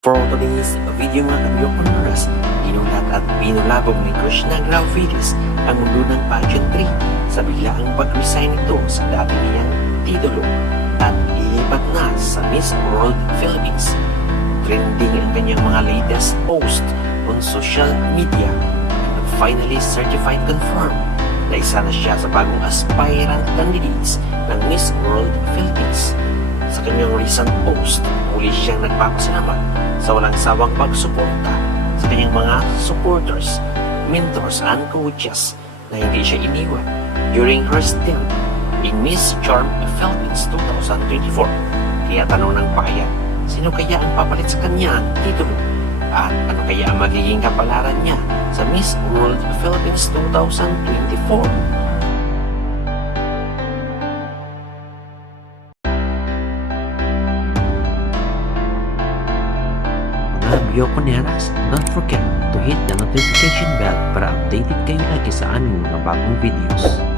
For today's video mga kabyokonoras, ginulat at binulabog ni Krishna Grauvidis ang mundo ng pageantry sa biglaang pag-resign nito sa dati niyang titulo at lilipat na sa Miss World Philippines. Trending ang kanyang mga latest post on social media and finally certified confirmed na isa na siya sa bagong aspirant candidates ng Miss World Philippines. Sa kanyang recent post, muli siyang nagpapasalamat sa walang sawang pagsuporta sa kanyang mga supporters, mentors, and coaches na hindi siya iniwan during her stint in Miss Charm Philippines 2024. Kaya tanong ng bayan, sino kaya ang papalit sa kanya ang titulo? At ano kaya ang magiging kapalaran niya sa Miss World Philippines 2024? Mga Byokoneras, don't forget to hit the notification bell para updated kayo lagi sa aming mga bagong videos.